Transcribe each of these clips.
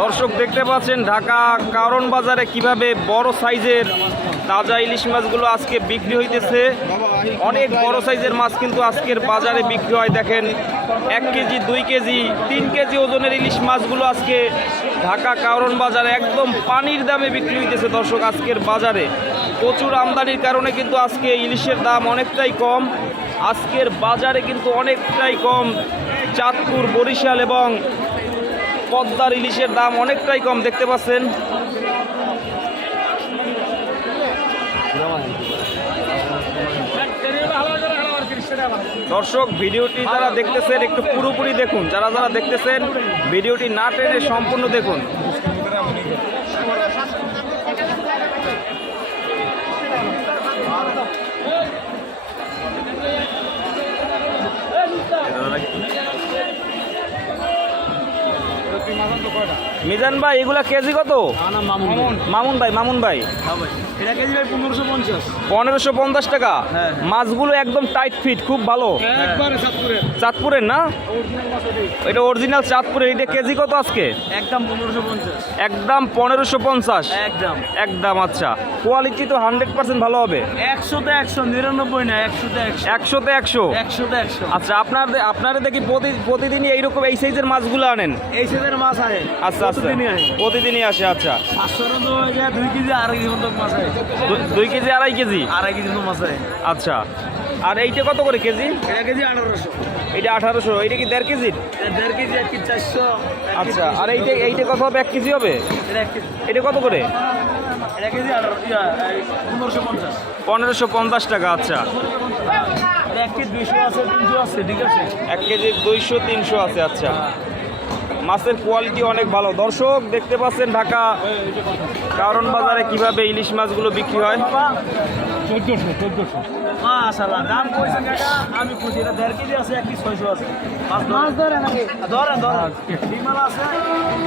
দর্শক দেখতে পাচ্ছেন ঢাকা কারণ বাজারে কীভাবে বড় সাইজের তাজা ইলিশ মাছগুলো আজকে বিক্রি হইতেছে। অনেক বড় সাইজের মাছ কিন্তু আজকের বাজারে বিক্রি হয়। দেখেন, এক কেজি, দুই কেজি, তিন কেজি ওজনের ইলিশ মাছগুলো আজকে ঢাকা কারণ বাজারে একদম পানির দামে বিক্রি হইতেছে দর্শক আজকের বাজারে। প্রচুর আমদানির কারণে কিন্তু আজকে ইলিশের দাম অনেকটাই কম। আজকের বাজারে কিন্তু অনেকটাই কম। চাঁদপুর, বরিশাল এবং পদ্মার ইলিশের দাম অনেকটাই কম, দেখতে পাচ্ছেন। দর্শক, ভিডিওটি যারা দেখতেছেন, একটু পুরোপুরি দেখুন। যারা যারা দেখতেছেন, ভিডিওটি না টেনে সম্পূর্ণ দেখুন। মিজান ভাই এগুলা কেজি কত? মামুন ভাই। মামুন। ভাই ভাই। পনেরোশো পঞ্চাশ। টাকা? হ্যাঁ। মাছগুলো একদম টাইট ফিট খুব ভালো। চাঁদপুরের। না? এটা অরিজিনাল চাঁদপুরের। এটা কেজি কত আজকে? একদম পনেরোশো পঞ্চাশ। একদম পনেরোশো পঞ্চাশ। একদম। একদম আচ্ছা। কোয়ালিটি তো হান্ড্রেড পার্সেন্ট ভালো হবে। একশোতে একশো নিরানব্বই না একশোতে একশো। একশোতে একশো? একশোতে একশো। আচ্ছা আপনার আপনারা দেখি প্রতি- প্রতিদিনই এইরকম এই সাইজের মাছগুলো আনেন। এই সেদের মাছ আছে আচ্ছা আচ্ছা। প্রতিদিনই আসে। প্রতিদিনই আসে আচ্ছা। সাতশোর হয়ে দুই কেজি আড়াই কেজি মতো মাছ দু- দুই কেজি আড়াই কেজি? আড়াই কেজি মতো মাছ আছে আচ্ছা। আর এইটা কত করে কেজি? এটা কেজি আঠারোশো। এটা আঠারোশো। এইটা কি দেড় কেজির দেড় কেজি এক কেজি চারশো আচ্ছা আর এইটা এইটা কত হবে? এক কেজি হবে? এটা কেজি। কত করে? কেজি পনেরোশো পঞ্চাশ। টাকা আচ্ছা। এক কেজি দুইশো আছে তিনশো আছে ঠিক আছে? এক কেজি দুইশো তিনশো আছে আচ্ছা। মাছের কোয়ালিটি অনেক ভালো। দর্শক দেখতে পাচ্ছেন ঢাকা কারণ বাজারে কীভাবে ইলিশ মাছগুলো বিক্রি হয়? চোদ্দোশো চোদ্দোশো। মাশাল্লাহ দাম কইছেন কাকা আমি খুশি। এটা দেড় কেজি আছে এক কেজি ছয়শো আছে। মাছ ধরে? নাকি? ধরেন ধরেন। ডিমাল আছে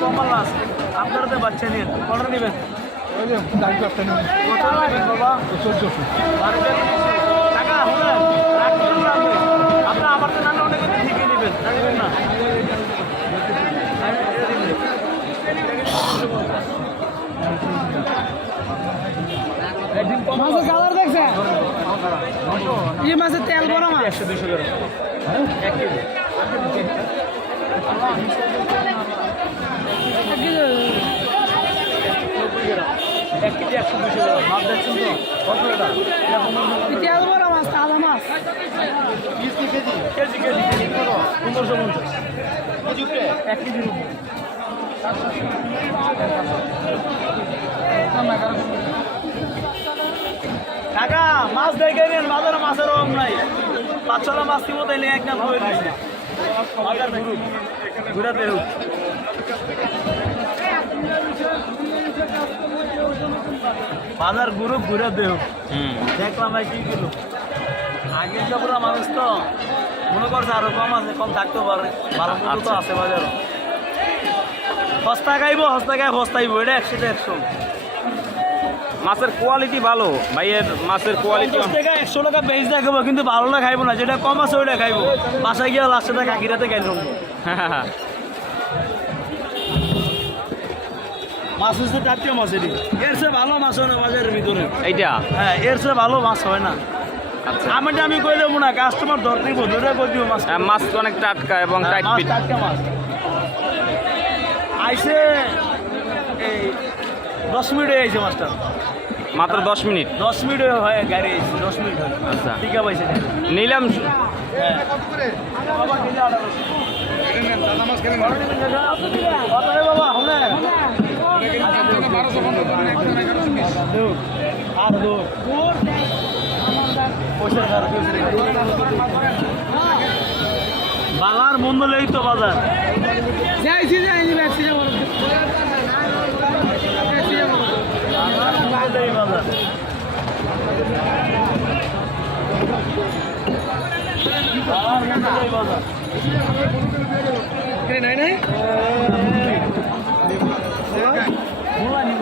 কমাল আছে। আপনারা তো বাচ্চা নিন নেবেন। আপনার আমার তো নানা অনেক ঠিকই নেবেন না নেবেন না একদিন কম মাছের কালার দেখছে এই মাছের তেল বড় মাছ একশো দুশো করে এক কেজি এক কেজি একশো দুশো গ্রাম মাপ দেখছেন তো কত এটা এই তেল বড় মাছ তাজা মাছ কেজি কেজি কেজি কত পনেরোশো পঞ্চাশ এক কেজির উপর কাকা মাছ দেখে নিন বাজারে মাছের অভাব নাই। পাঁচ ছটা মাছ দিব তাইলে এক না ধরে দিচ্ছি ঘুরে দেহ বাজার গুরু ঘুরে দেহ দেখলাম ভাই কি কিলো আগের যখন মানুষ তো মনে করছে আরও কম আছে কম থাকতেও পারে। ভালো মতো তো আচ্ছা। আছে বাজারও। সস্তা খাইবো সস্তা খাই সস্তাইবো এটা একশোটা একশো। মাছের কোয়ালিটি ভালো। ভাইয়ের মাছের কোয়ালিটি টাকা একশো টাকা বেশ দেখাবো কিন্তু ভালো না খাইবো না। যেটা কম আছে ওইটা খাইবো। বাসায় গিয়ে লাস্টে টাকা কাকিরাতে খাই মাছ হচ্ছে মাছ এটি। এর চেয়ে ভালো মাছ হয় না বাজারের ভিতরে। এইটা? হ্যাঁ এর ভালো মাছ হয় না। আচ্ছা। আমি আমি কই দেবো না কাস্টমার ধর দিব ধরে কই দিব মাছ। মাছ অনেক টাটকা এবং টাইট ফিট টাটকা মাছ। আইসে এই দশ মিনিট হয়ে মাছটা। মাত্র দশ মিনিট? দশ মিনিট হয় গাড়ি দশ মিনিট হয় আচ্ছা। ঠিক আছে নিলাম। হ্যাঁ। বাজার মন্দ লেই তো বাজার। যাইছি যাইছি ব্যবসা যাব বাজার। নাই নাই? মোলা নিব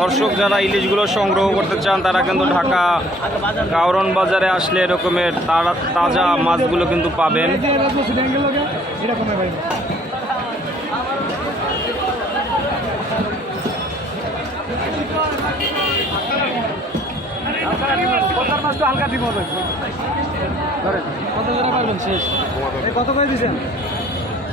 দর্শক যারা ইলিশগুলো সংগ্রহ করতে চান, তারা কিন্তু ঢাকা কাউরন বাজারে আসলে এরকমের তারা তাজা মাছগুলো কিন্তু পাবেন। হালকা দিব কত করে দিচ্ছেন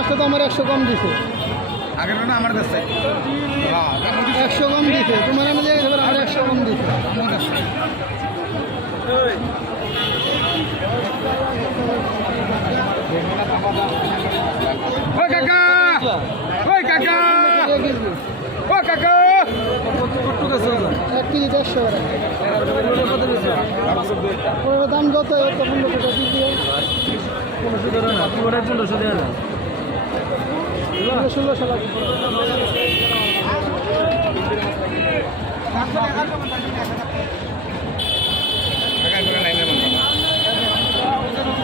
মাছটা তো আমার একশো কম দিছে। আগের না আমার কাছে? একশো কম দিছে। তোমার আমি যে আমার একশো কম দিছে। ওই কাকা! ওই কাকা! এক কেজি ও কাকা! এক কেজি দেড়শো গ্রাম ওর দাম যত তখন লোকের দিচ্ছে ষোলোশো লাগবে